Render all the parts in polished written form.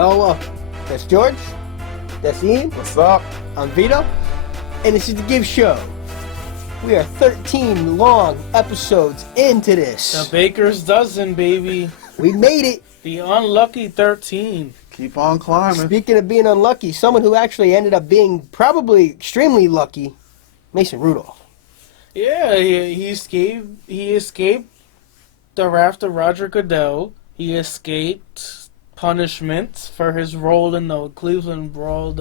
Hello, that's George. That's Ian. What's up? I'm Vito. And this is the Giv Show. We are 13 long episodes into this. The baker's dozen, baby. We made it. The unlucky 13. Keep on climbing. Speaking of being unlucky, someone who actually ended up being probably extremely lucky, Mason Rudolph. Yeah, he escaped the raft of Roger Goodell. He escaped punishment for his role in the Cleveland Brawl.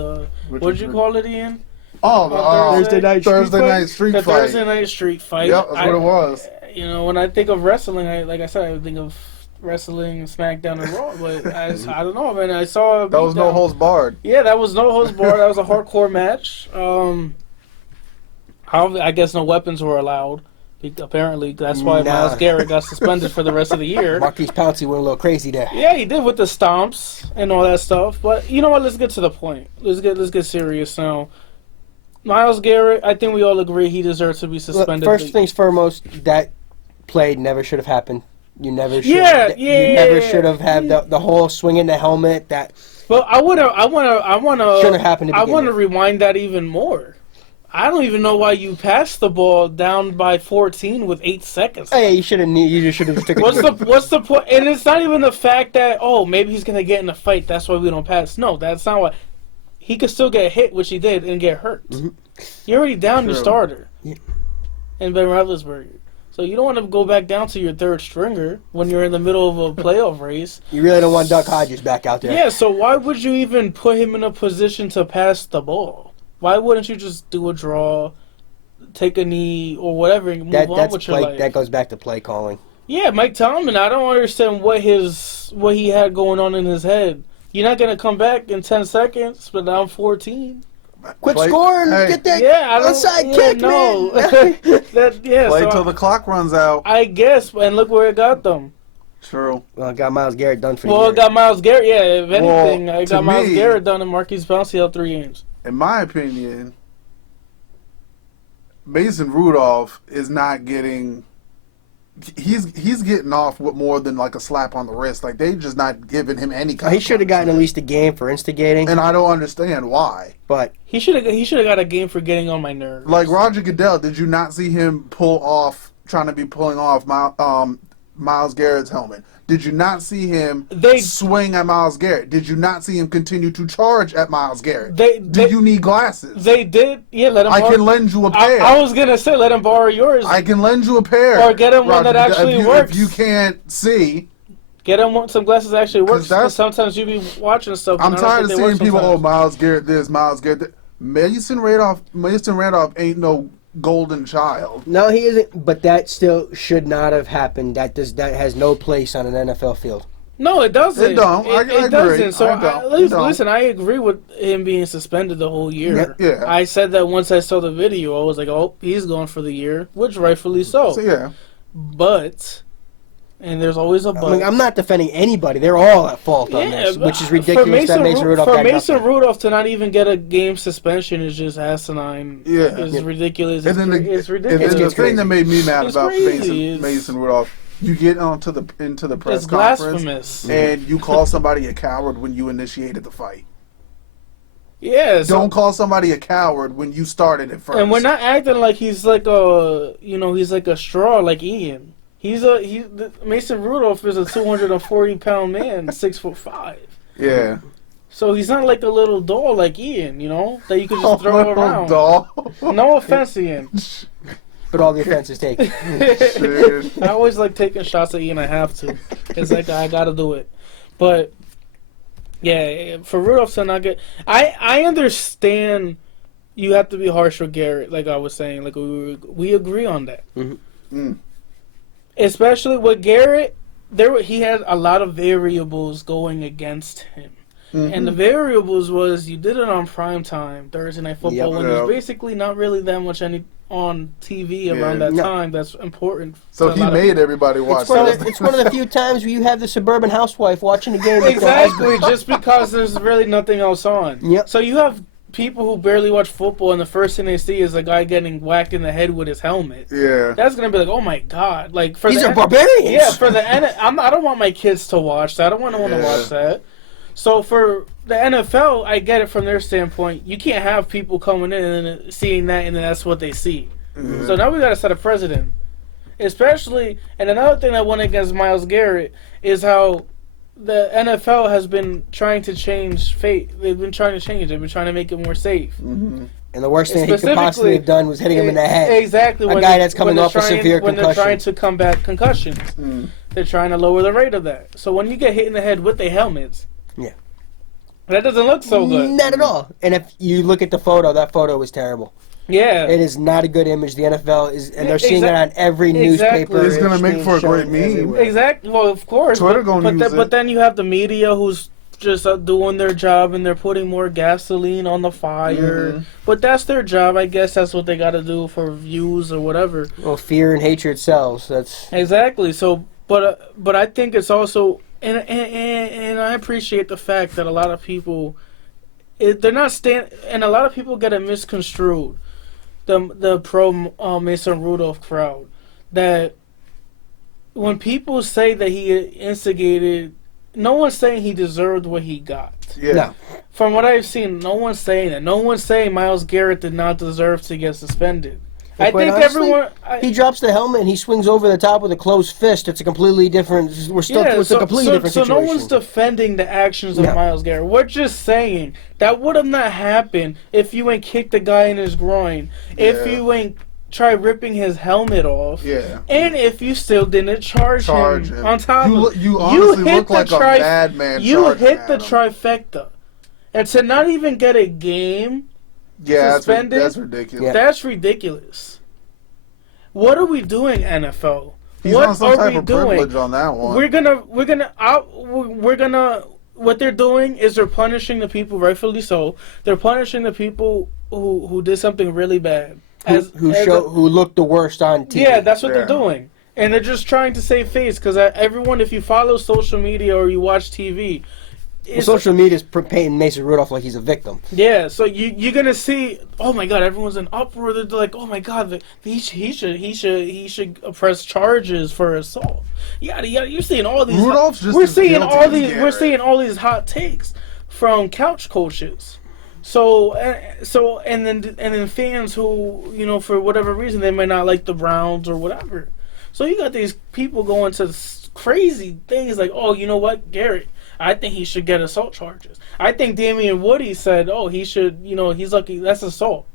What'd you call it, Ian? Oh, Thursday night street The fight. Thursday night street fight. Yep, that's what it was. When I think of wrestling, like I said, I would think of wrestling, SmackDown, and Raw. But I don't know, man. I saw That was no holds barred. Yeah, that was no holds barred. That was a hardcore match. I guess no weapons were allowed. Apparently, that's why Myles Garrett got suspended for the rest of the year. Marquise Pouncey went a little crazy there. Yeah, he did with the stomps and all that stuff. But you know what? Let's get to the point. Let's get serious now. Myles Garrett, I think we all agree he deserves to be suspended. First things foremost, that play never should have happened. You never should. Yeah. You never should have had the whole swinging the helmet. That. But I wanna. Shouldn't have happened. I want to rewind that even more. I don't even know why you passed the ball down by 14 with 8 seconds. Oh, yeah, you should have. You just should have taken. What's the point? And it's not even the fact that maybe he's gonna get in a fight. That's why we don't pass. No, that's not why. He could still get hit, which he did, and get hurt. Mm-hmm. You're already down your starter, and Ben Roethlisberger. So you don't want to go back down to your third stringer when you're in the middle of a playoff race. You really don't want Duck Hodges back out there. Yeah. So why would you even put him in a position to pass the ball? Why wouldn't you just do a draw, take a knee, or whatever, and move on with your life? That goes back to play calling. Yeah, Mike Tomlin, I don't understand what he had going on in his head. You're not going to come back in 10 seconds, but down 14. Quit scoring. Get that onside kick, no. man. Play till the clock runs out. I guess, and look where it got them. True. Well, it got Myles Garrett done for the year. Well, it got Myles Garrett, yeah, if anything. It got Myles Garrett done and Marquise Pouncey out 3 games. In my opinion, Mason Rudolph is not getting... He's getting off with more than like a slap on the wrist. Like, they just not giving him any kind He should have gotten at least a game for instigating. And I don't understand why. But he should have got a game for getting on my nerves. Like Roger Goodell, did you not see him pulling off Myles Garrett's helmet? Did you not see him swing at Myles Garrett? Did you not see him continue to charge at Myles Garrett? Did you need glasses? They did. Yeah, let him I can lend you a pair. I was going to say, let him borrow yours. I can lend you a pair. Or get him one that actually works. If you can't see. Get him some glasses that actually works. Because sometimes you be watching stuff. I'm tired of seeing people, Myles Garrett this, Myles Garrett that. Mason Rudolph ain't no golden child. No, he isn't. But that still should not have happened. That has no place on an NFL field. No, it doesn't. It don't. It doesn't. So listen, I agree with him being suspended the whole year. Yeah. I said that once I saw the video. I was like, oh, he's gone for the year, which rightfully so. Yeah. But. And there's always a but. I mean, I'm not defending anybody. They're all at fault on this, which is ridiculous that Mason Rudolph For Mason Rudolph to not even get a game suspension is just asinine. Yeah. It's ridiculous. It's ridiculous. And the thing that made me mad about Mason Rudolph, you get into the press conference blasphemous. And you call somebody a coward when you initiated the fight. Yeah. Don't call somebody a coward when you started it first. And we're not acting like he's like a straw like Ian. Mason Rudolph is a 240-pound man, 6'5". Yeah. So he's not like a little doll like Ian, that you could just throw around. Doll. No offense, Ian. But all the offense is taken. I always like taking shots at Ian. I have to. It's like I got to do it. But yeah, for Rudolph to not get, I understand. You have to be harsh with Garrett, like I was saying. Like we agree on that. Mm-hmm. Mm. Especially with Garrett, he had a lot of variables going against him. Mm-hmm. And the variables was you did it on prime time, Thursday Night Football, when there's basically not really that much on TV around that time that's important. So he made everybody watch. It's one of the few times where you have the suburban housewife watching the game. Exactly, just because there's really nothing else on. Yep. So you have people who barely watch football, and the first thing they see is a guy getting whacked in the head with his helmet. Yeah, that's gonna be like, oh my god! Like these are barbarians. Yeah, I don't want my kids to watch that. I don't want to watch that. So for the NFL, I get it from their standpoint. You can't have people coming in and seeing that, and then that's what they see. Mm-hmm. So now we got to set a precedent. Especially, and another thing that went against Myles Garrett is how the NFL has been trying to change fate. They've been trying to change it. They've been trying to make it more safe. Mm-hmm. And the worst thing he could possibly have done was hitting him in the head. Exactly. A guy that's coming off a severe concussion. When they're trying to combat concussions. They're trying to lower the rate of that. So when you get hit in the head with the helmets, that doesn't look so good. Not at all. And if you look at the photo, that photo was terrible. Yeah. It is not a good image. The NFL is, and they're seeing it on every newspaper. It's going to make for a great meme. Everywhere. Exactly. Well, of course. Twitter but then you have the media who's just doing their job, and they're putting more gasoline on the fire. Mm-hmm. But that's their job. I guess that's what they got to do for views or whatever. Well, fear and hatred sells. That's exactly. So, but I think it's also, and I appreciate the fact that a lot of people, they're not and a lot of people get it misconstrued. The pro Mason Rudolph crowd, that when people say that he instigated, no one's saying he deserved what he got. Yeah. No. From what I've seen, no one's saying that. No one's saying Myles Garrett did not deserve to get suspended. I think honestly, everyone. He drops the helmet and he swings over the top with a closed fist. It's a completely different. We're still with a completely different situation. So no one's defending the actions of Myles Garrett. We're just saying that would have not happened if you ain't kicked the guy in his groin, if you ain't try ripping his helmet off, and if you still didn't charge him on top of you honestly look like a madman. You hit the trifecta, and to not even get a game. Suspended? That's ridiculous. Yeah. That's ridiculous. What are we doing, NFL? He's on some type of privilege on that one. We're gonna. What they're doing is they're punishing the people, rightfully so. They're punishing the people who did something really bad, who looked the worst on TV. Yeah, that's what they're doing, and they're just trying to save face because everyone, if you follow social media or you watch TV. Social media is painting Mason Rudolph like he's a victim. Yeah, so you're gonna see. Oh my God, everyone's in uproar. They're like, oh my God, he should press charges for assault. Yada yada. You're seeing all these. We're seeing all these hot takes from couch coaches. So and then fans who for whatever reason they might not like the Browns or whatever. So you got these people going to crazy things like, oh, you know what, Garrett. I think he should get assault charges. I think Damian Woody said, "Oh, he should. He's lucky. That's assault.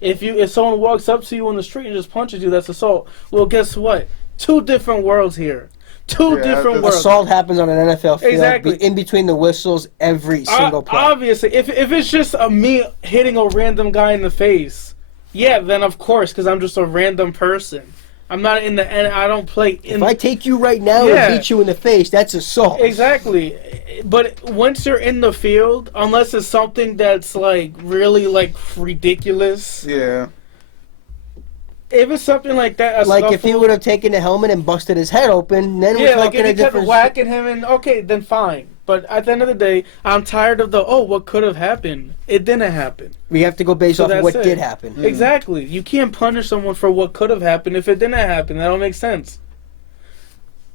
If someone walks up to you on the street and just punches you, that's assault." Well, guess what? Two different worlds here. Two different worlds. Assault happens on an NFL field. Exactly. In between the whistles, every single play. Obviously, if it's just me hitting a random guy in the face, then of course, because I'm just a random person. I'm not in the end. I don't play. If I take you right now and beat you in the face, that's assault. Exactly. But once you're in the field, unless it's something that's really ridiculous. Yeah. If it's something like that, if he would have taken the helmet and busted his head open, then we're talking if a he kept different. Whacking him, and okay, then fine. But at the end of the day, I'm tired of what could have happened. It didn't happen. We have to go based off of what did happen. Exactly. You can't punish someone for what could have happened if it didn't happen. That don't make sense.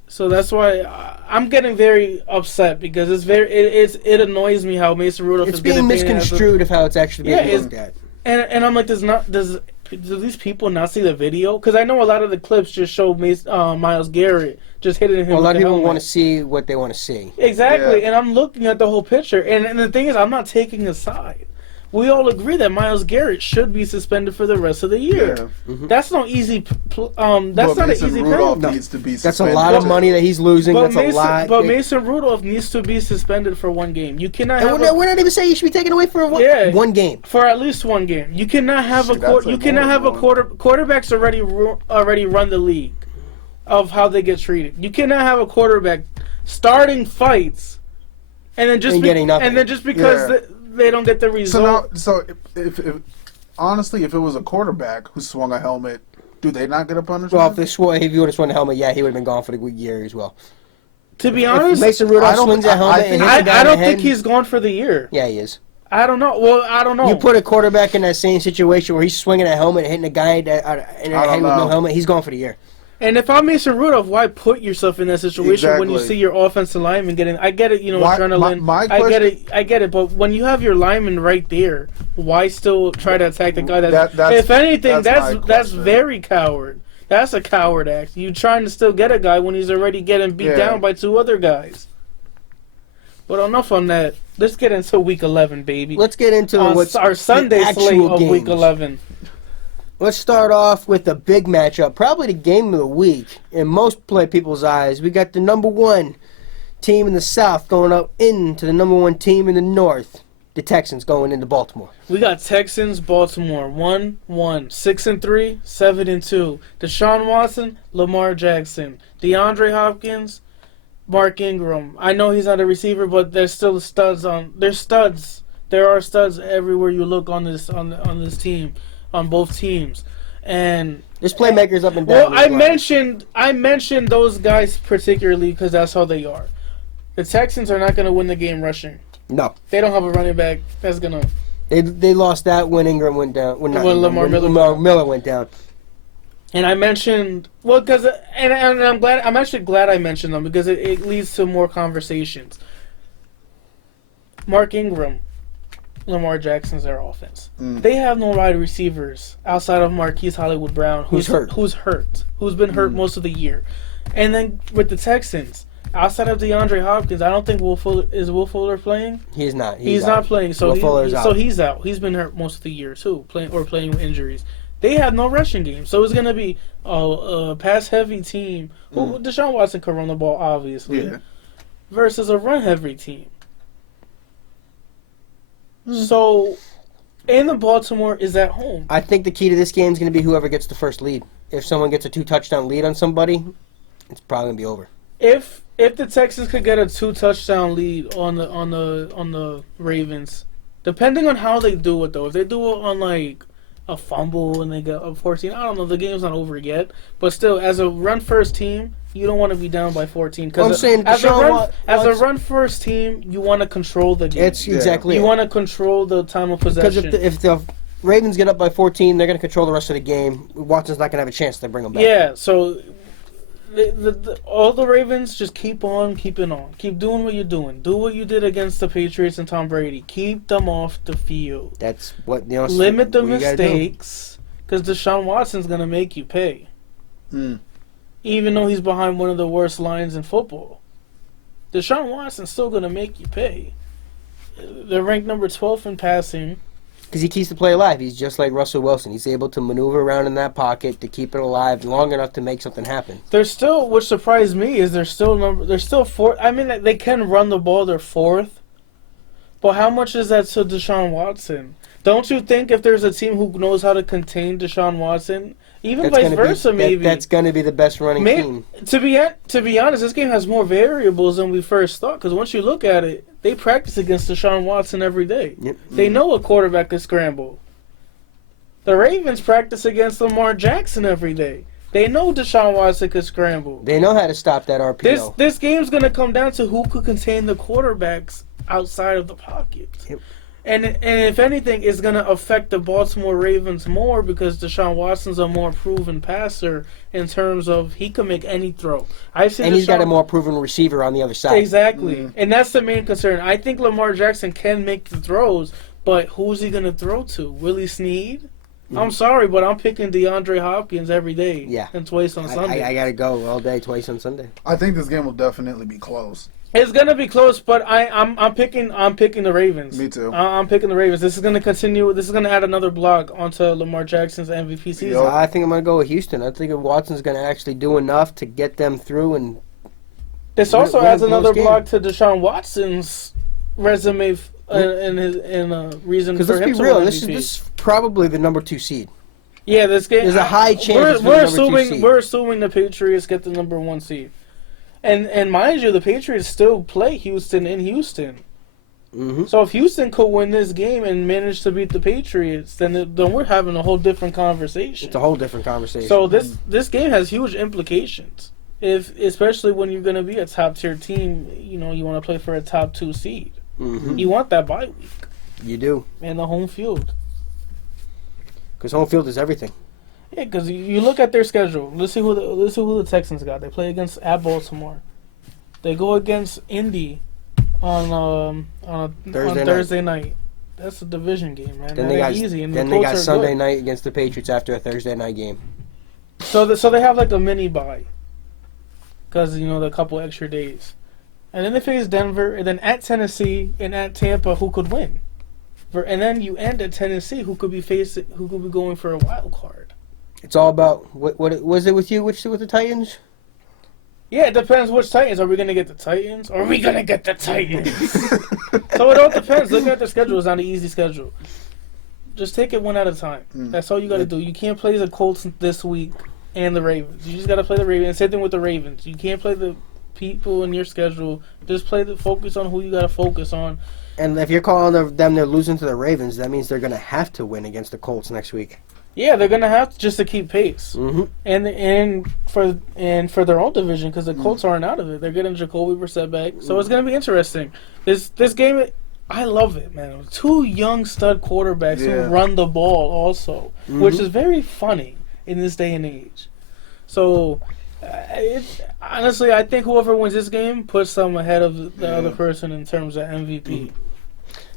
So that's why I'm getting very upset because it annoys me how Mason Rudolph is being misconstrued of how it's actually being looked at. And I'm like, do these people not see the video? Because I know a lot of the clips just show Myles Garrett just hitting him. Well, a lot of people helmet. want to see what they want to see. Exactly, and I'm looking at the whole picture, and the thing is, I'm not taking a side. We all agree that Myles Garrett should be suspended for the rest of the year. Yeah. Mm-hmm. That's no easy. That's not an easy Rudolph needs to be suspended. That's a lot of money that he's losing. That's a lot. But Mason Rudolph needs to be suspended for one game. You cannot. We're not even saying he should be taken away for one game. For at least one game. You cannot have quarterbacks already run the league of how they get treated. You cannot have a quarterback starting fights and then getting nothing. And then just because they don't get the result. So if honestly, if it was a quarterback who swung a helmet, do they not get a punishment? Well, if he would have swung a helmet, he would have been gone for the year as well. To be honest, Mason Rudolph swings a helmet and hits a guy I don't think he's gone for the year. Yeah, he is. I don't know. Well, I don't know. You put a quarterback in that same situation where he's swinging a helmet and hitting a guy in the head with no helmet, he's gone for the year. And if I'm Mason Rudolph, why put yourself in that situation when you see your offensive lineman getting? I get it, adrenaline. I get it. But when you have your lineman right there, why still try to attack the guy? If anything, that's very coward. That's a coward act. You trying to still get a guy when he's already getting beat down by 2 other guys. But enough on that. Let's get into Week 11, baby. Let's get into our Sunday slate of Week 11. Let's start off with a big matchup, probably the game of the week in most people's eyes. We got the number 1 team in the South going up into the number 1 team in the North. The Texans going into Baltimore. We got Texans, Baltimore, 1-1, 6-3, 7-2. Deshaun Watson, Lamar Jackson, DeAndre Hopkins, Mark Ingram. I know he's not a receiver, but there's still studs on. There's studs. There are studs everywhere you look on this team, on both teams, and there's playmakers up and down. Well, I mentioned those guys particularly because that's how they are. The Texans are not going to win the game rushing. No, they don't have a running back that's gonna. They lost that when Ingram went down. When Lamar Miller went down. And I mentioned because I'm actually glad I mentioned them because it leads to more conversations. Mark Ingram, Lamar Jackson's their offense. They have no wide receivers outside of Marquise Hollywood Brown, who's hurt, who's been hurt most of the year. And then with the Texans, outside of DeAndre Hopkins, I don't think Will Fuller playing? He's not. He's not playing. So he's out. He's been hurt most of the year too, playing with injuries. They have no rushing game, so it's gonna be a pass-heavy team. Who Deshaun Watson can run the ball, obviously, versus a run-heavy team. So, and the Baltimore is at home. I think the key to this game is going to be whoever gets the first lead. If someone gets a 2-touchdown lead on somebody, it's probably going to be over. If the Texans could get a 2-touchdown lead on the Ravens, depending on how they do it though, if they do it on like a fumble and they get a 14, I don't know. The game's not over yet, but still, as a run-first team, you don't want to be down by 14. Because as a run-first team, you want to control the game. It's exactly. You want to control the time of possession. Because if the Ravens get up by 14, they're going to control the rest of the game. Watson's not going to have a chance to bring them back. Yeah, so all the Ravens just keep on keeping on. Keep doing what you're doing. Do what you did against the Patriots and Tom Brady. Keep them off the field. That's what limit the mistakes because Deshaun Watson's going to make you pay. Even though he's behind one of the worst lines in football. Deshaun Watson's still going to make you pay. They're ranked number 12 in passing. Because he keeps the play alive. He's just like Russell Wilson. He's able to maneuver around in that pocket to keep it alive long enough to make something happen. They're still, which surprised me, is they're still fourth. I mean, they can run the ball. They're fourth. But how much is that to Deshaun Watson? Don't you think if there's a team who knows how to contain Deshaun Watson, even vice versa, maybe that's going to be the best running team. To be honest, this game has more variables than we first thought. Because once you look at it, they practice against Deshaun Watson every day. Yep. They know a quarterback can scramble. The Ravens practice against Lamar Jackson every day. They know Deshaun Watson could scramble. They know how to stop that RPO. This game's going to come down to who could contain the quarterbacks outside of the pocket. Yep. And if anything, it's going to affect the Baltimore Ravens more because Deshaun Watson's a more proven passer in terms of he can make any throw. He's got a more proven receiver on the other side. Exactly. And that's the main concern. I think Lamar Jackson can make the throws, but who's he going to throw to? Willie Snead? I'm sorry, but I'm picking DeAndre Hopkins every day. Yeah. And twice on Sunday. I got to go all day, twice on Sunday. I think this game will definitely be close. It's gonna be close, but I'm picking the Ravens. Me too. I'm picking the Ravens. This is gonna continue. This is gonna add another block onto Lamar Jackson's MVP season. Yep. I think I'm gonna go with Houston. I think Watson's gonna actually do enough to get them through. And this also adds another block to Deshaun Watson's resume and reason for him to win MVP. Because let's be real, this is probably the number 2 seed. Yeah, this game. There's a high chance. We're assuming the Patriots get the number 1 seed. And mind you, the Patriots still play Houston in Houston. Mm-hmm. So if Houston could win this game and manage to beat the Patriots, then we're having a whole different conversation. It's a whole different conversation. So this game has huge implications. Especially when you're going to be a top tier team, you want to play for a top 2 seed. Mm-hmm. You want that bye week. You do. And the home field. Because home field is everything. Yeah, because you look at their schedule. Let's see who the Texans got. They play at Baltimore. They go against Indy on Thursday night. That's a division game, man. Then they got Sunday night against the Patriots after a Thursday night game. So they have like a mini bye because the couple extra days, and then they face Denver, and then at Tennessee and at Tampa, who could win, and then you end at Tennessee, who could be going for a wild card. It's all about what was it with you? With the Titans? Yeah, it depends which Titans. Are we going to get the Titans? Or are we going to get the Titans? So it all depends. Looking at the schedule is not an easy schedule. Just take it one at a time. That's all you got to do. You can't play the Colts this week and the Ravens. You just got to play the Ravens. Same thing with the Ravens. You can't play the people in your schedule. Just focus on who you got to focus on. And if you're calling them they're losing to the Ravens, that means they're going to have to win against the Colts next week. Yeah, they're gonna have to just to keep pace, mm-hmm. and for their own division because the Colts aren't out of it. They're getting Jacoby Brissett back, so it's gonna be interesting. This game, I love it, man. Two young stud quarterbacks who run the ball also, which is very funny in this day and age. So, honestly, I think whoever wins this game puts them ahead of the other person in terms of MVP.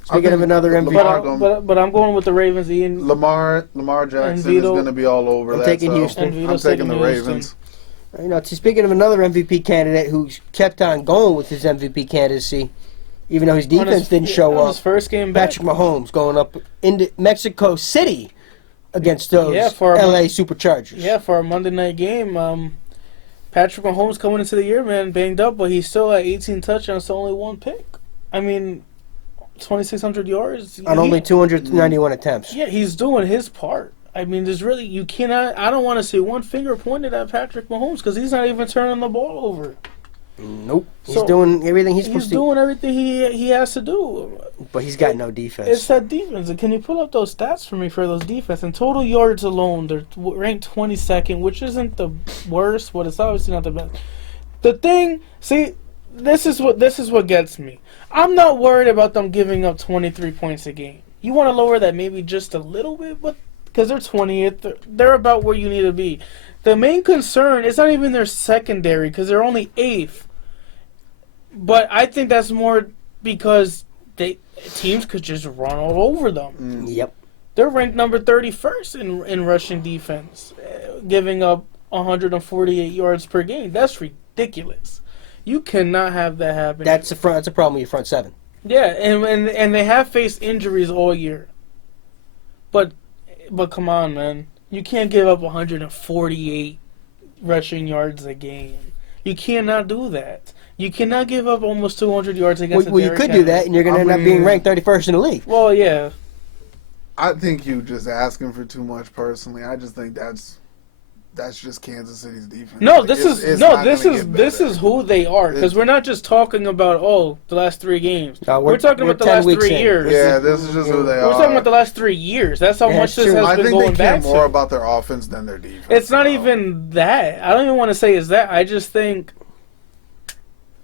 Speaking of another MVP, but I'm going with the Ravens. Ian Lamar Jackson is going to be all over that. Taking Houston. I'm taking the Ravens. Speaking of another MVP candidate who kept on going with his MVP candidacy, even though his defense didn't show up. His first game back. Patrick Mahomes going up into Mexico City against those LA Superchargers. Yeah, for our Monday night game. Patrick Mahomes coming into the year, man, banged up, but he's still at 18 touchdowns to only one pick. I mean, 2,600 yards on only 291 attempts. Yeah, he's doing his part. I mean, you cannot. I don't want to see one finger pointed at Patrick Mahomes because he's not even turning the ball over. Nope. He's doing everything he's supposed to do. He's doing everything he has to do. But he's got no defense. It's that defense. And can you pull up those stats for me for those defense? In total yards alone, they're ranked 22nd, which isn't the worst, but it's obviously not the best. The thing, see, this is what gets me. I'm not worried about them giving up 23 points a game. You want to lower that maybe just a little bit, but because they're 20th, they're about where you need to be. The main concern is not even their secondary because they're only 8th. But I think that's more because teams could just run all over them. Yep. They're ranked number 31st in rushing defense, giving up 148 yards per game. That's ridiculous. You cannot have that happen. That's a problem with your front seven. Yeah, and they have faced injuries all year. But come on, man. You can't give up 148 rushing yards a game. You cannot do that. You cannot give up almost 200 yards against Well, you could do that, and you're going to end up being ranked 31st in the league. Well, yeah. I think you just asking for too much personally. I just think that's just Kansas City's defense. No, this is who they are because we're not just talking about the last 3 games. We're talking about the last 3 years. Yeah, this is just who they are. We're talking about the last 3 years. That's how much this has been going back to. I think they care more about their offense than their defense. It's not even that. I don't even want to say it's that. I just think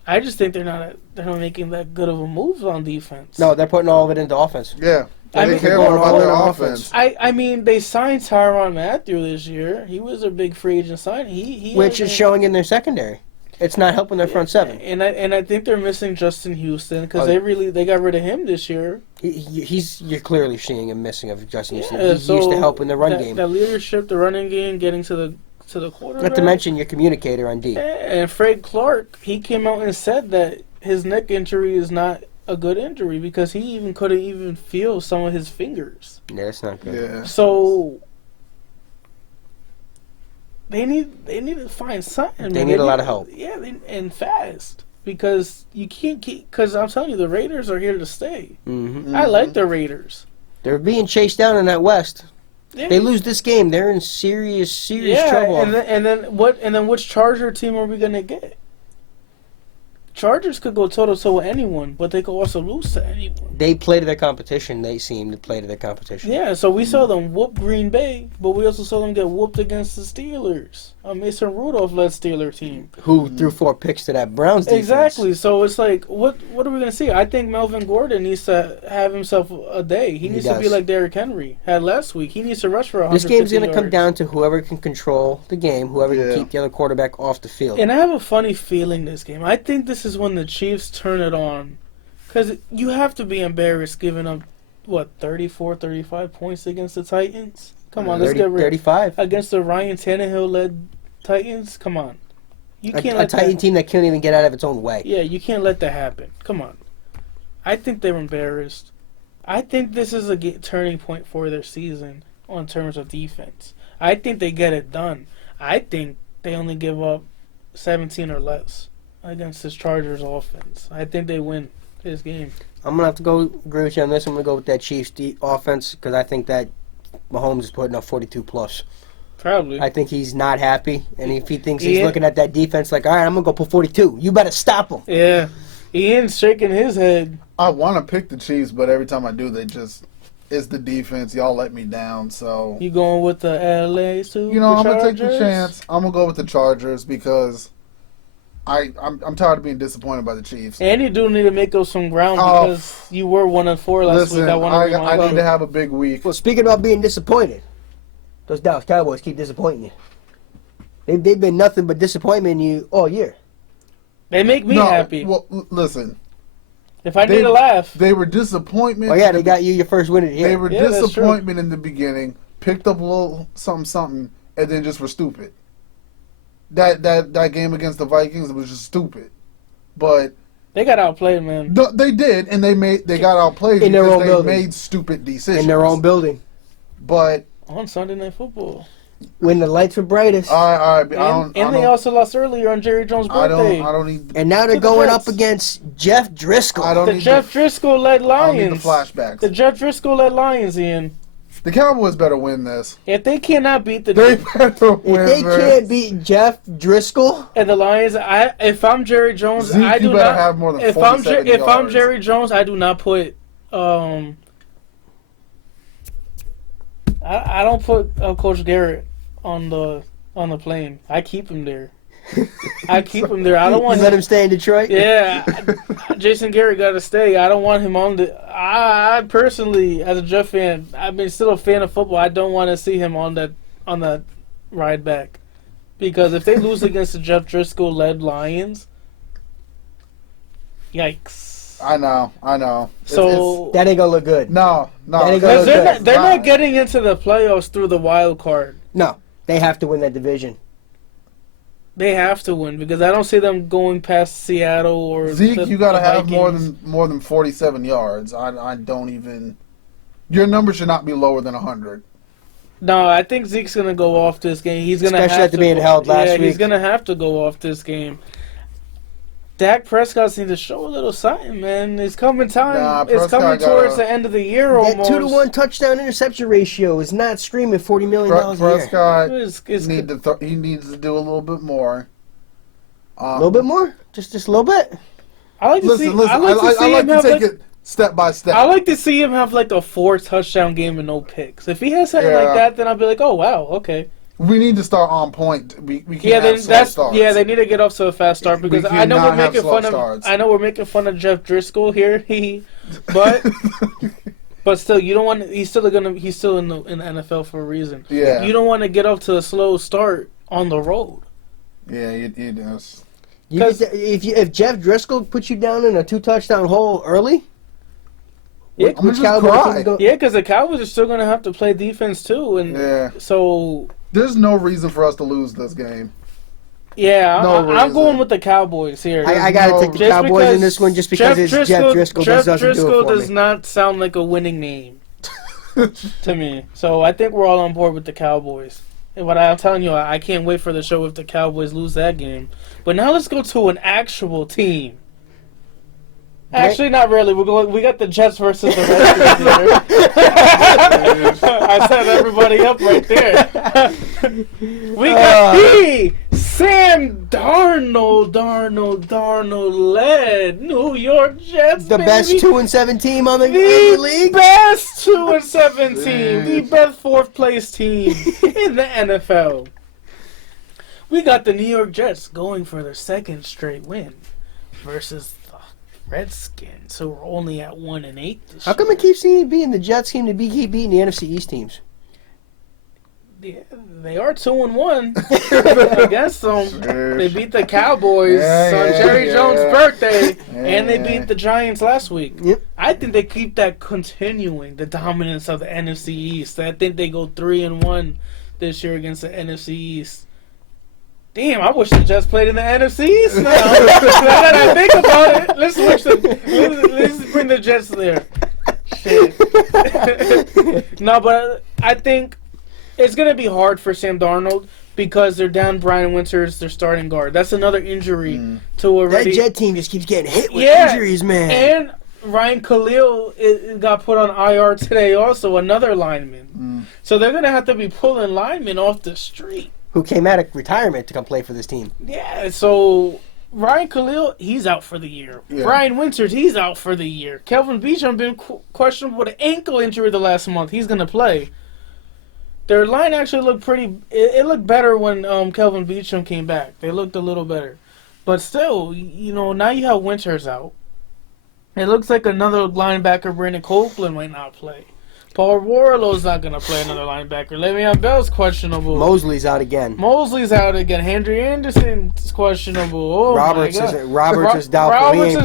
they're not making that good of a move on defense. No, they're putting all of it into offense. Yeah. They care more about their offense. I mean, they signed Tyrann Mathieu this year. He was a big free agent signing. Which is showing in their secondary. It's not helping their front seven. And I think they're missing Justin Houston because they got rid of him this year. You're clearly seeing a missing of Justin Houston. He used to help in the run game. That leadership, the running game, getting to the quarterback. Not to mention your communicator on D. And Frank Clark, he came out and said that his neck injury is not a good injury because he even couldn't even feel some of his fingers. Yeah, that's not good. Yeah. So they need to find something. They need a lot of help. Yeah, and fast because you can't keep. Because I'm telling you, the Raiders are here to stay. Mm-hmm. I like the Raiders. They're being chased down in that West. Yeah. They lose this game, they're in serious trouble. And then which Charger team are we gonna get? Chargers could go toe-to-toe with anyone, but they could also lose to anyone. They play to their competition. They seem to play to their competition. Yeah, so we saw them whoop Green Bay, but we also saw them get whooped against the Steelers. A Mason Rudolph-led Steeler team. Who threw 4 picks to that Browns defense. Exactly. So it's like, what are we going to see? I think Melvin Gordon needs to have himself a day. He needs to be like Derrick Henry had last week. He needs to rush for 150 This game's going to yards. come down to whoever can control the game, whoever can keep the other quarterback off the field. And I have a funny feeling this game. I think this is when the Chiefs turn it on. Because you have to be embarrassed giving up, 34, 35 points against the Titans? Come on, let's get rid 35. Against the Ryan Tannehill-led Titans? Come on. You can't a Titan team that can't even get out of its own way. Yeah, you can't let that happen. Come on. I think they're embarrassed. I think this is a turning point for their season on terms of defense. I think they get it done. I think they only give up 17 or less against this Chargers offense. I think they win this game. I'm going to have to go agree with you on this. I'm going to go with that Chiefs offense because I think that Mahomes is putting up 42+. Probably. I think he's not happy, and if he thinks he's looking at that defense like, all right, I'm going to go put 42. You better stop him. Yeah. Ian's shaking his head. I want to pick the Chiefs, but every time I do, it's the defense. Y'all let me down, so. You going with the LA Superchargers? You know, I'm going to take the chance. I'm going to go with the Chargers because I'm tired of being disappointed by the Chiefs. And you do need to make up some ground because you were 1-4 last week. I need to have a big week. Well, speaking about being disappointed, those Dallas Cowboys keep disappointing you. They've been nothing but disappointment in you all year. They make me happy. Well, listen. If I need a laugh. They were disappointment. Oh, yeah, they got you your first win of the year. They were disappointment in the beginning, picked up a little something, and then just were stupid. That game against the Vikings was just stupid. But they got outplayed, man. They did, and they got outplayed in their own because building. They made stupid decisions. In their own building. But on Sunday Night Football. When the lights were brightest. They also lost earlier on Jerry Jones' birthday. I don't need. And now they're going up against Jeff Driscoll. The Jeff Driscoll-led Lions. I don't need the flashbacks. The Jeff Driscoll-led Lions, Ian. The Cowboys better win this. If they cannot beat the... They better win If they can't beat Jeff Driscoll... And the Lions, if I'm Jerry Jones, Zeke, I do you better not... have more than if 47 yards. If I'm Jerry Jones, I do not put... I don't put Coach Garrett on the plane. I keep him there. I keep him there. I don't want let him stay in Detroit. Yeah, Jason Garrett got to stay. I don't want him on the. I personally, as a Jeff fan, I've been still a fan of football. I don't want to see him on that ride back, because if they lose against the Jeff Driscoll led Lions, yikes! I know. So that ain't gonna look good. No. Because they're not getting into the playoffs through the wild card. No, they have to win that division. They have to win because I don't see them going past Seattle or Zeke. You got to have Vikings. more than 47 yards. I don't even. Your number should not be lower than 100. No, I think Zeke's gonna go off this game. He's gonna especially have after being held last week. He's gonna have to go off this game. Dak Prescott needs to show a little something, man. It's coming time. It's coming towards the end of the year almost. That 2-to-1 touchdown interception ratio is not screaming $40 million a year. Prescott he needs to do a little bit more. A little bit more? Just a little bit? I like to see him have take it step by step. I like to see him have like a 4-touchdown game and no picks. If he has something like that, then I'll be like, oh wow, okay. We need to start on point. We can't have slow starts. Yeah, they need to get off to a fast start because I know we're making fun of. Starts. I know we're making fun of Jeff Driscoll here, but still, you don't want. He's still in the NFL for a reason. Yeah, you don't want to get off to a slow start on the road. Yeah, it does. If Jeff Driscoll puts you down in a 2-touchdown hole early. Yeah, because the Cowboys are still going to have to play defense too, and so there's no reason for us to lose this game. Yeah, I'm going with the Cowboys here. I got to take the Cowboys in this one just because it's Jeff Driscoll. Jeff Driscoll does not sound like a winning name to me, so I think we're all on board with the Cowboys. And what I'm telling you, I can't wait for the show if the Cowboys lose that game. But now let's go to an actual team. Actually, not really. We got the Jets versus the Redskins here. I set everybody up right there. We got the Sam Darnold led New York Jets. The best 2-7 team on the league. Best 2-7 team. The best 4th place team in the NFL. We got the New York Jets going for their 2nd straight win versus the Redskins, who are only at 1-8 this year. How come it keeps being the Jets keep beating the NFC East teams? Yeah, they are 2-1 against them. They beat the Cowboys on Jerry Jones' birthday, and they beat the Giants last week. Yep. I think they keep that continuing, the dominance of the NFC East. I think they go 3-1 this year against the NFC East. Damn, I wish the Jets played in the NFC East now. Now that I think about it, let's bring the Jets there. Shit. No, but I think it's going to be hard for Sam Darnold because they're down Brian Winters, their starting guard. That's another injury to already. That Jet team just keeps getting hit with injuries, man. And Ryan Khalil got put on IR today also, another lineman. So they're going to have to be pulling linemen off the street. Who came out of retirement to come play for this team. Yeah, so Ryan Khalil, he's out for the year. Yeah. Brian Winters, he's out for the year. Kelvin Beachum been questionable with an ankle injury the last month. He's going to play. Their line actually looked pretty. It looked better when Kelvin Beachum came back. They looked a little better, but still, now you have Winters out. It looks like another linebacker, Brandon Copeland, might not play. Paul Warlow's not going to play another linebacker. Le'Veon Bell's questionable. Mosley's out again. Henry Anderson's questionable. Oh Roberts is doubtful. Roberts is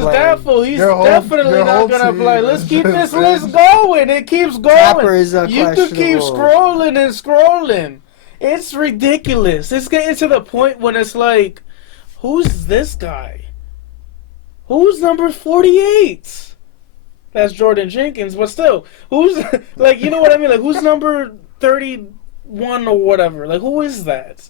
doubtful. He's Your definitely not going to play. Let's keep this list going. It keeps going. Tapper is You could keep scrolling and scrolling. It's ridiculous. It's getting to the point when it's like, who's this guy? Who's number 48? That's Jordan Jenkins, but still, who's, like, you know what I mean? Like, who's number 31 or whatever? Like, who is that?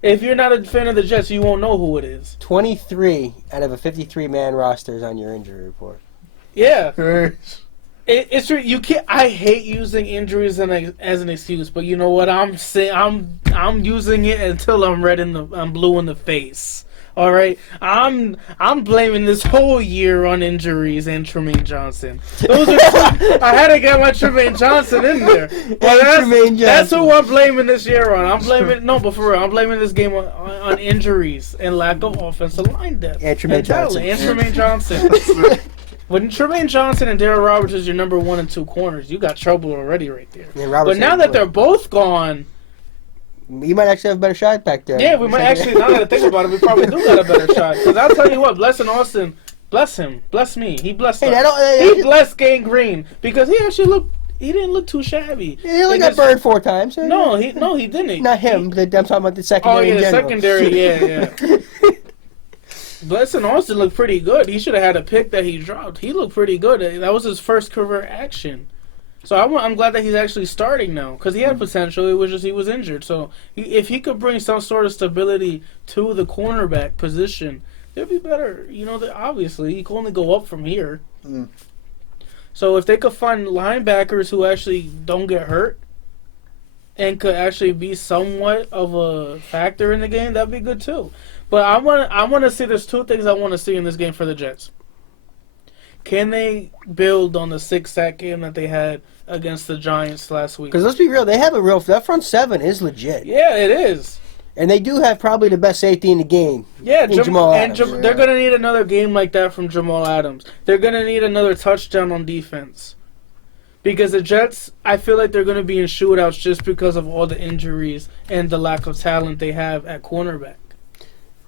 If you're not a fan of the Jets, you won't know who it is. 23 out of a 53-man roster is on your injury report. Yeah. It's true. You can't. I hate using injuries as an excuse, but you know what? I'm using it until I'm I'm blue in the face. All right, I'm blaming this whole year on injuries and Tremaine Johnson. Those are I had to get my Tremaine Johnson in there. That's who I'm blaming this year on. But for real, I'm blaming this game on injuries and lack of offensive line depth. And Tremaine Johnson. When Tremaine Johnson and Darryl Roberts is your number 1 and 2 corners, you got trouble already right there. But now that they're both gone, you might actually have a better shot back there. Yeah, we might actually. Now that I think about it, we probably do got a better shot. Because I'll tell you what, blessing Austin, bless him, bless me. He blessed us. He blessed Gang Green because he actually he didn't look too shabby. He only got burned 4 times. No, he didn't. Not him. I'm talking about the secondary. Oh yeah, the secondary. Yeah. Blessing Austin looked pretty good. He should have had a pick that he dropped. He looked pretty good. That was his first career action. So I'm glad that he's actually starting now because he had potential. It was just he was injured. So if he could bring some sort of stability to the cornerback position, it'd be better. Obviously he can only go up from here. So if they could find linebackers who actually don't get hurt and could actually be somewhat of a factor in the game, that'd be good too. But I want to see. There's 2 things I want to see in this game for the Jets. Can they build on the 6-sack game that they had against the Giants last week? Because let's be real, they have that front 7 is legit. Yeah, it is. And they do have probably the best safety in the game. Yeah, Jamal Adams. They're going to need another game like that from Jamal Adams. They're going to need another touchdown on defense. Because the Jets, I feel like they're going to be in shootouts just because of all the injuries and the lack of talent they have at cornerback.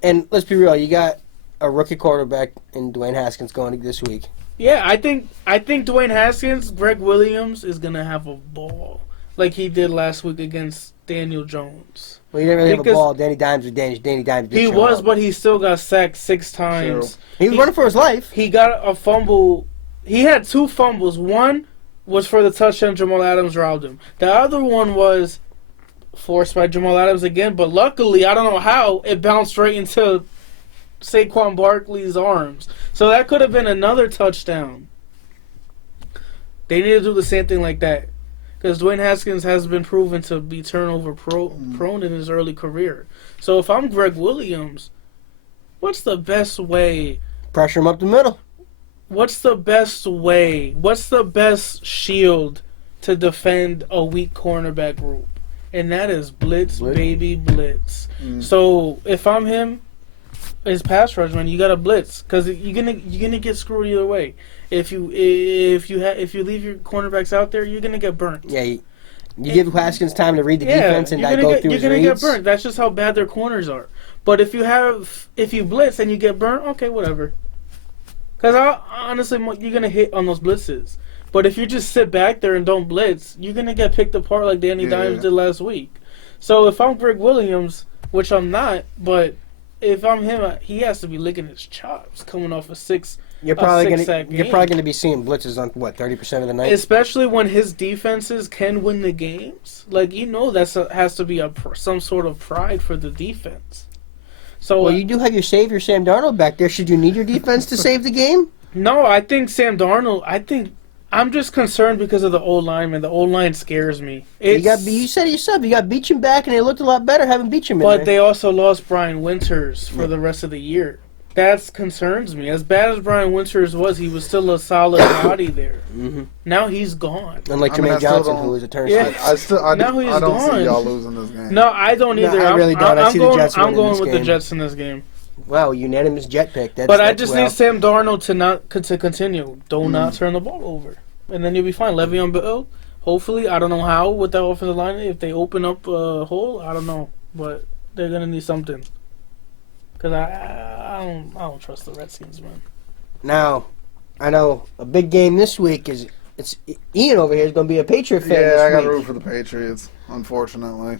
And let's be real, you got a rookie quarterback in Dwayne Haskins going this week. Yeah, I think Dwayne Haskins, Greg Williams is going to have a ball like he did last week against Daniel Jones. Well, he didn't really have a ball. Danny Dimes did He was, but he still got sacked 6 times. True. He was running for his life. He got a fumble. He had 2 fumbles. One was for the touchdown Jamal Adams robbed him. The other one was forced by Jamal Adams again, but luckily, I don't know how, it bounced right into Saquon Barkley's arms. So that could have been another touchdown. They need to do the same thing like that. because Dwayne Haskins has been proven to be turnover prone in his early career. So if I'm Greg Williams, what's the best way? Pressure him up the middle. What's the best way? What's the best shield to defend a weak cornerback group? And that is blitz. Baby, blitz. So if I'm him, as pass rush, man, you got to blitz because you're gonna get screwed either way. If you leave your cornerbacks out there, you're gonna get burnt. Yeah, you give Haskins time to read the defense and not go through his reads. You're gonna get burnt. That's just how bad their corners are. But if you blitz and you get burnt, okay, whatever. Because honestly, you're gonna hit on those blitzes. But if you just sit back there and don't blitz, you're gonna get picked apart like Danny Dimes did last week. So if I'm Greg Williams, which I'm not, but if I'm him, he has to be licking his chops coming off a six. You're probably gonna be seeing blitzes on what 30% of the night, especially when his defenses can win the games. Like has to be some sort of pride for the defense. So you do have your savior Sam Darnold back there. Should you need your defense to save the game? No, I think Sam Darnold. I'm just concerned because of the old lineman. The old line scares me. You said it yourself. You got Beecham back, and it looked a lot better having Beecham in there. But they also lost Brian Winters for the rest of the year. That concerns me. As bad as Brian Winters was, he was still a solid body there. Mm-hmm. Now he's gone. Unlike Jermaine Johnson, who was a turnstile. Yeah, now he's gone. I don't see y'all losing this game. No, I don't either. No, I really don't. I see the Jets winning this game. I'm going with the Jets in this game. Wow, unanimous Jet pick. I just need Sam Darnold to continue. Do not turn the ball over. And then you'll be fine. Le'Veon Bell, hopefully, I don't know how with that offensive line. If they open up a hole, I don't know, but they're gonna need something. Cause I don't trust the Redskins, man. Now, I know a big game this week is Ian over here is gonna be a Patriot fan. Yeah, I got to root for the Patriots. Unfortunately,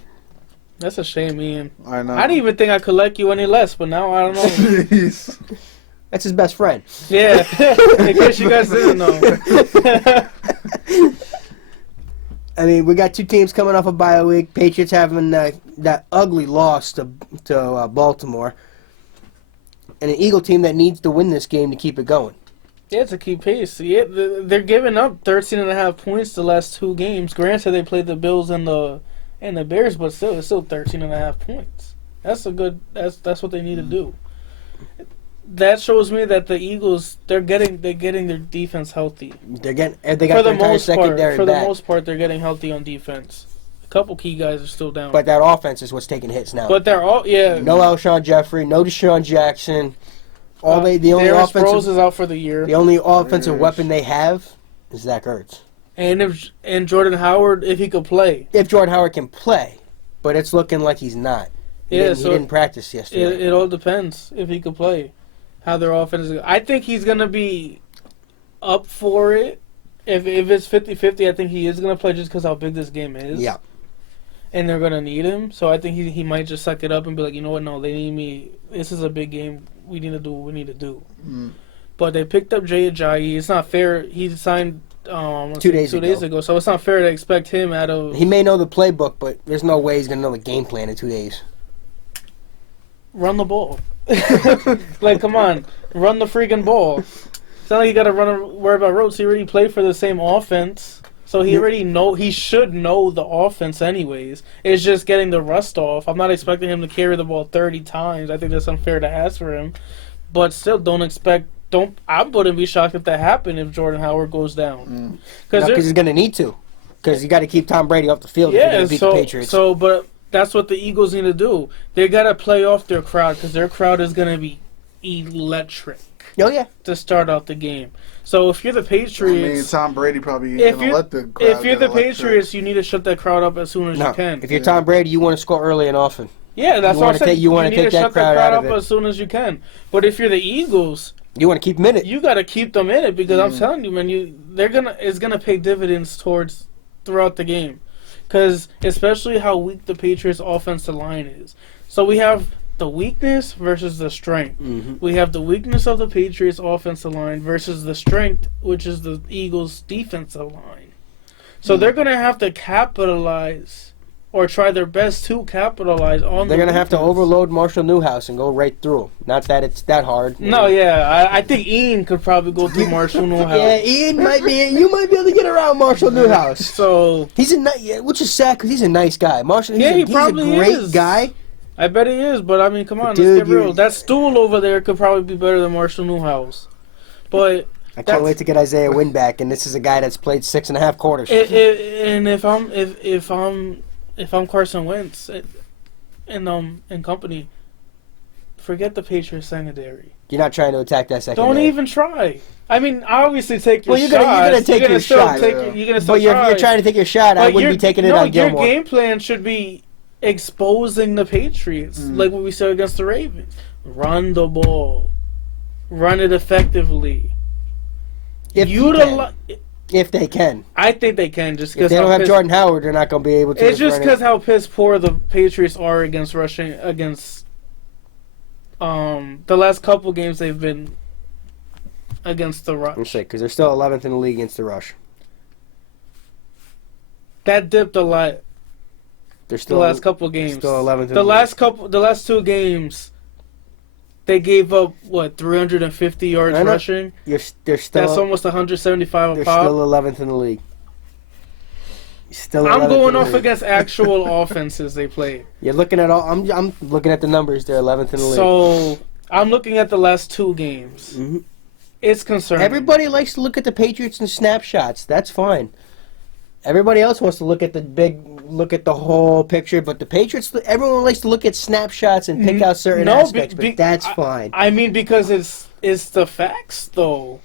that's a shame, Ian. I know. I didn't even think I could like you any less, but now I don't know. Jeez. That's his best friend. Yeah, in case you guys didn't know. I mean, we got two teams coming off a bye week. Patriots having that ugly loss to Baltimore. And an Eagle team that needs to win this game to keep it going. Yeah, to keep pace. Yeah, they're giving up 13.5 points the last two games. Granted, they played the Bills and the Bears, but still, it's still 13.5 points. That's what they need to do. That shows me that the Eagles they're getting their defense healthy. They got their entire secondary back. For the most part, they're getting healthy on defense. A couple key guys are still down. But that offense is what's taking hits now. But they're all No Alshon Jeffrey, no Deshaun Jackson. The only offensive Sproles is out for the year. The only offensive weapon they have is Zach Ertz. And Jordan Howard, if he could play. If Jordan Howard can play, but it's looking like he's not. He didn't practice yesterday. It all depends if he could play. How their offense is. I think he's going to be up for it. If it's 50-50, I think he is going to play just because how big this game is. Yeah. And they're going to need him. So I think he might just suck it up and be like, you know what, no, they need me. This is a big game. We need to do what we need to do. Mm. But they picked up Jay Ajayi. It's not fair. He signed 2 days ago. So it's not fair to expect him out of... He may know the playbook, but there's no way he's going to know the game plan in 2 days. Run the ball. Like, come on, run the freaking ball. It's not like you got to worry about routes. He already played for the same offense, so he should know the offense anyways. It's just getting the rust off. I'm not expecting him to carry the ball 30 times. I think that's unfair to ask for him, but still, I wouldn't be shocked if that happened if Jordan Howard goes down because he's going to need to, because you got to keep Tom Brady off the field if you're going to beat the Patriots. But that's what the Eagles need to do. They got to play off their crowd because their crowd is going to be electric. Oh, yeah. To start out the game. So if you're the Patriots... Tom Brady probably ain't going to let the crowd If you're the Patriots, you need to shut that crowd up as soon as you can. If you're Tom Brady, you want to score early and often. Yeah, that's what I'm saying. You want to take that crowd out of it. Up as soon as you can. But if you're the Eagles... You want to keep them in it. You got to keep them in it because I'm telling you, man, it's going to pay dividends throughout the game. Because especially how weak the Patriots' offensive line is. So we have the weakness versus the strength. Mm-hmm. We have the weakness of the Patriots' offensive line versus the strength, which is the Eagles' defensive line. So they're going to have to capitalize or try their best to capitalize on. They're gonna have to overload Marshall Newhouse and go right through. Not that it's that hard. No, yeah, I think Ian could probably go through Marshall Newhouse. Yeah, Ian might be. You might be able to get around Marshall Newhouse. So he's which is sad because he's a nice guy. Marshall, he's he probably a great is. guy. I bet he is, but I mean, come on, Dude, let's get real. That stool over there could probably be better than Marshall Newhouse. But I can't wait to get Isaiah Wynn back, and this is a guy that's played 6.5 quarters. And if I'm Carson Wentz and company, forget the Patriots secondary. You're not trying to attack that secondary. Don't even try. I mean, obviously take your shot. You're gonna take your shot. You're gonna still but you're trying to take your shot. I wouldn't be taking it on Gilmore. Your game plan should be exposing the Patriots, like what we said against the Ravens. Run the ball. Run it effectively. If they can. I think they can. Just because if they don't have Jordan Howard, they're not going to be able to. It's just because how piss poor the Patriots are against rushing against the last couple games they've been against the rush. I'm sick because they're still 11th in the league against the rush. That dipped a lot. They're still the last couple games. Still 11th. The last two games, they gave up 350 yards rushing. They're still. That's almost 175 a pop. They're still 11th in the league. I'm going off against actual offenses they played. You're looking at all. I'm looking at the numbers. They're 11th in the league. So I'm looking at the last two games. Mm-hmm. It's concerning. Everybody likes to look at the Patriots in snapshots. That's fine. Everybody else wants to look at the whole picture, but the Patriots, everyone likes to look at snapshots and pick out certain aspects, but that's fine. I mean, because it's the facts, though.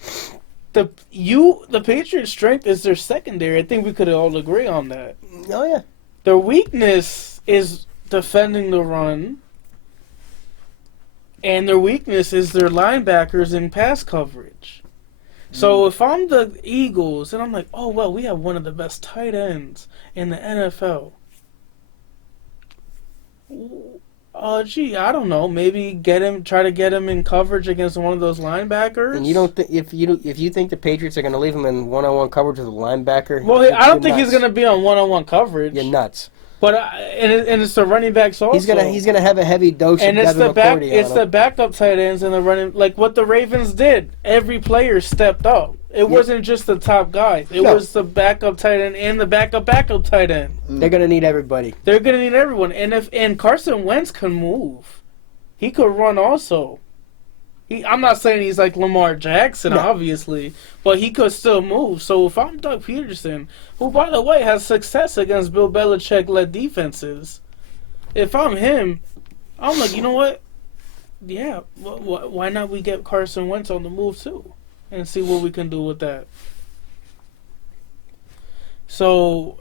The Patriots' strength is their secondary. I think we could all agree on that. Oh, yeah. Their weakness is defending the run, and their weakness is their linebackers in pass coverage. So if I'm the Eagles, and I'm like, oh, well, we have one of the best tight ends in the NFL. I don't know. Maybe try to get him in coverage against one of those linebackers. And you don't think if you think the Patriots are going to leave him in one-on-one coverage with a linebacker? Well, I don't think he's going to be on one-on-one coverage. You're nuts. But and it's the running backs also. He's gonna have a heavy dose of Devin McCourty. It's the backup tight ends and the running, like what the Ravens did. Every player stepped up. It wasn't just the top guys. It was the backup tight end and the backup tight end. They're gonna need everybody. They're gonna need everyone. And Carson Wentz can move. He could run also. I'm not saying he's like Lamar Jackson, obviously, but he could still move. So if I'm Doug Peterson, who, by the way, has success against Bill Belichick-led defenses, if I'm him, I'm like, you know what? Yeah, why not we get Carson Wentz on the move, too, and see what we can do with that. So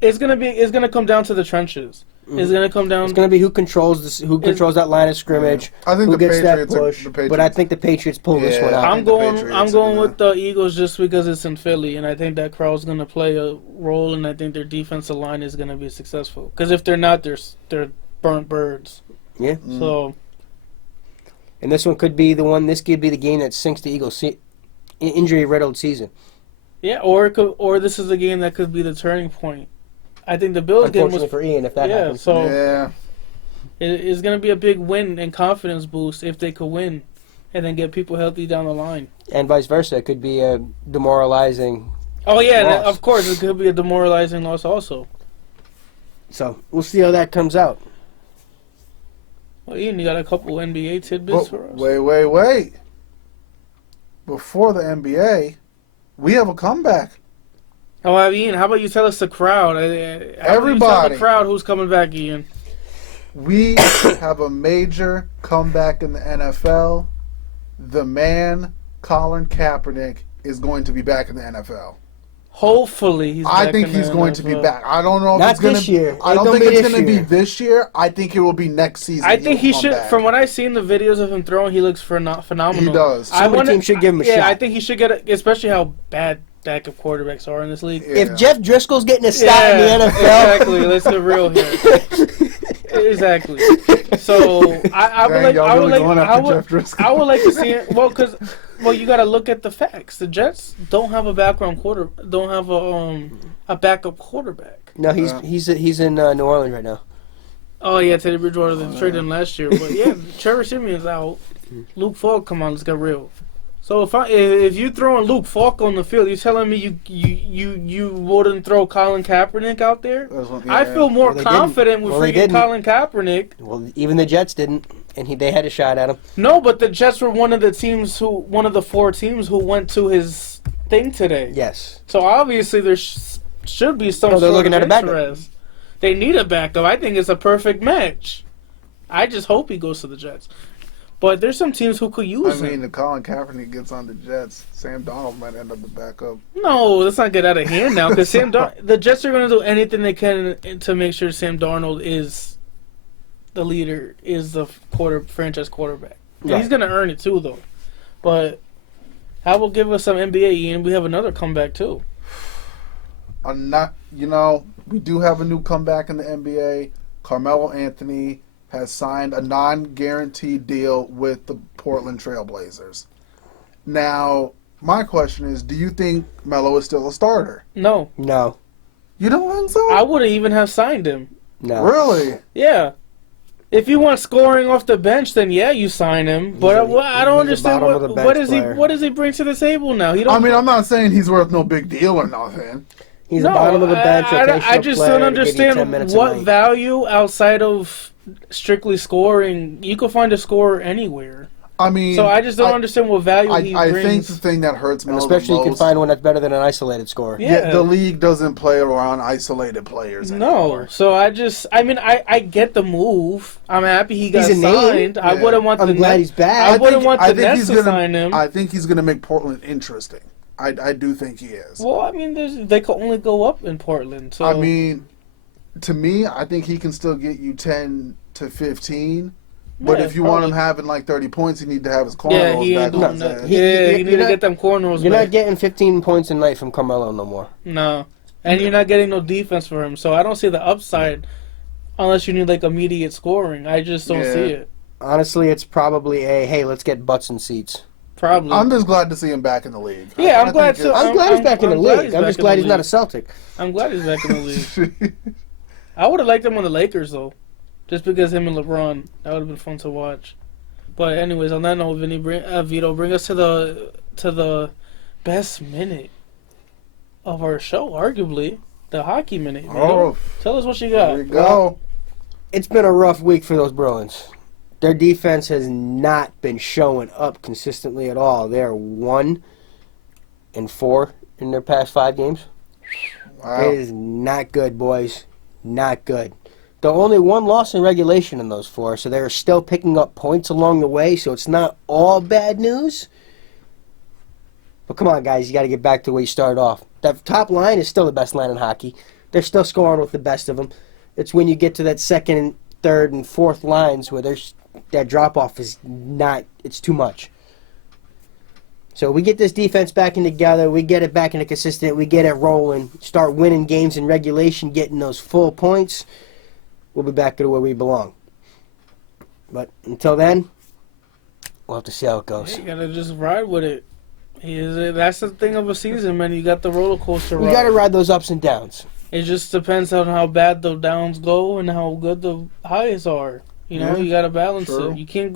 it's gonna come down to the trenches. It's gonna come down. It's gonna be who controls that line of scrimmage. I think who the gets Patriots that push. But I think the Patriots pull this one out. I'm going with the Eagles just because it's in Philly, and I think that crowd's gonna play a role, and I think their defensive line is gonna be successful. Because if they're not, they're burnt birds. Yeah. So. And this one could be the one. This could be the game that sinks the Eagles' injury-riddled season. Yeah, or this is a game that could be the turning point. I think the Bills game was for Ian if that happens. It's going to be a big win and confidence boost if they could win, and then get people healthy down the line. And vice versa, it could be a demoralizing. Oh yeah, loss. Of course it could be a demoralizing loss also. So we'll see how that comes out. Well, Ian, you got a couple NBA tidbits for us? Wait. Before the NBA, we have a comeback. Oh, Ian, how about you tell us the crowd? Everybody. Tell the crowd who's coming back, Ian. We have a major comeback in the NFL. The man, Colin Kaepernick, is going to be back in the NFL. Hopefully, he's back. I think he's going to be back. I don't know if it's going to be this year. I don't think it's going to be this year. I think it will be next season. I think he should. From what I've seen the videos of him throwing, he looks phenomenal. He does. Team should give him a shot. Yeah, I think he should get it, especially how bad backup quarterbacks are in this league. Yeah. If Jeff Driscoll's getting a start in the NFL, exactly. Let's get real here. Exactly. So I would like to see it. Well, you got to look at the facts. The Jets don't have a backup quarterback. No, he's in New Orleans right now. Oh yeah, Teddy Bridgewater they traded him last year, but yeah, Trevor Simeon's out. Luke Falk, come on, let's get real. So if you throwing Luke Falk on the field, you telling me you wouldn't throw Colin Kaepernick out there? I feel more confident with freaking Colin Kaepernick. Well, even the Jets didn't, and they had a shot at him. No, but the Jets were one of the 4 teams who went to his thing today. Yes. So obviously there should be some they're sort looking of at a backup. interest. They need a backup. I think it's a perfect match. I just hope he goes to the Jets. But there's some teams who could use him. I mean, if Colin Kaepernick gets on the Jets, Sam Darnold might end up the backup. No, let's not get out of hand now. Because the Jets are going to do anything they can to make sure Sam Darnold is the leader, is the franchise quarterback. And he's going to earn it too, though. But how will give us some NBA, Ian? We have another comeback too. We do have a new comeback in the NBA. Carmelo Anthony has signed a non-guaranteed deal with the Portland Trailblazers. Now, my question is, do you think Melo is still a starter? No. You don't think so? I wouldn't even have signed him. No. Really? Yeah. If you want scoring off the bench, then yeah, you sign him. But I don't understand what does he bring to the table now? I'm not saying he's worth no big deal or nothing. He's the bottom of the bench. I just don't understand what value outside of strictly scoring. You can find a scorer anywhere. I mean, so I just don't understand what value he brings. I think the thing that hurts Melo especially the most, you can find one that's better than an isolated scorer. Yeah, the league doesn't play around isolated players anymore. No, so I get the move. I'm happy he got signed. Yeah. I wouldn't want I'm glad he's back. I wouldn't want the Nets to sign him. I think he's going to make Portland interesting. I do think he is. Well, I mean, they can only go up in Portland. So I mean, to me, I think he can still get you 10 to 15. But if you want him having like 30 points, you need to have his cornrows back on his head. You need to get them cornrows You're back. not getting 15 points a night from Carmelo no more. No. And you're not getting no defense for him. So I don't see the upside unless you need like immediate scoring. I just don't see it. Honestly, it's probably hey, let's get butts and seats. Probably. I'm just glad to see him back in the league. Yeah, I'm glad too. I'm glad he's back in the league. I'm just glad he's not a Celtic. I'm glad he's back in the league. I would have liked him on the Lakers though, just because him and LeBron. That would have been fun to watch. But anyways, on that note, Vito, bring us to the best minute of our show, arguably the hockey minute. Vito. Tell us what you got. There you go. It's been a rough week for those Bruins. Their defense has not been showing up consistently at all. They're 1-4 in their past 5 games. Wow. It is not good, boys. Not good. They're only 1 loss in regulation in those 4, so they're still picking up points along the way, so it's not all bad news. But come on, guys, you got to get back to where you started off. That top line is still the best line in hockey. They're still scoring with the best of them. It's when you get to that second, third, and fourth lines where that drop-off is not, it's too much. So we get this defense back in together, we get it back into consistent, we get it rolling, start winning games in regulation, getting those full points, we'll be back to where we belong. But until then, we'll have to see how it goes. You gotta just ride with it. That's the thing of a season, man. You got the roller coaster ride. You gotta ride those ups and downs. It just depends on how bad the downs go and how good the highs are. You know, you gotta balance it. You can't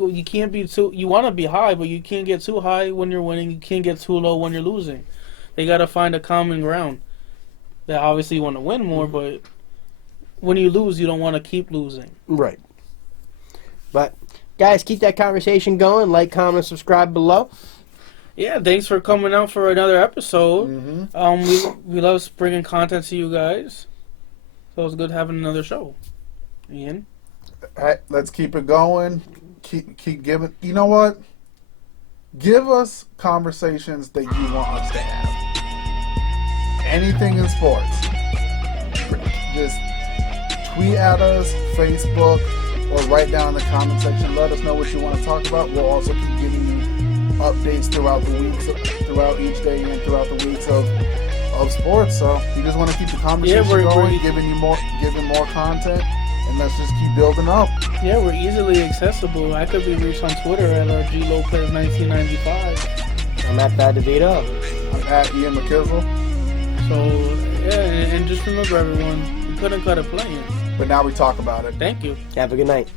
be too. You want to be high, but you can't get too high when you're winning. You can't get too low when you're losing. They gotta find a common ground. That obviously you want to win more, but when you lose, you don't want to keep losing. Right. But guys, keep that conversation going. Like, comment, subscribe below. Yeah, thanks for coming out for another episode. We love bringing content to you guys, so it's good having another show. Ian. Hey, let's keep it going. Keep giving. You know what? Give us conversations that you want us to have. Anything in sports. Just tweet at us, Facebook, or write down in the comment section. Let us know what you want to talk about. We'll also keep giving you updates throughout the weeks, throughout each day, and throughout the weeks of sports. So we just want to keep the conversation going, giving more content. And let's just keep building up. Yeah, we're easily accessible. I could be reached on Twitter at GLopez1995. I'm at Bad I'm at Ian McKizzle. So, yeah, and just remember, everyone, couldn't cut a play in. But now we talk about it. Thank you. Have a good night.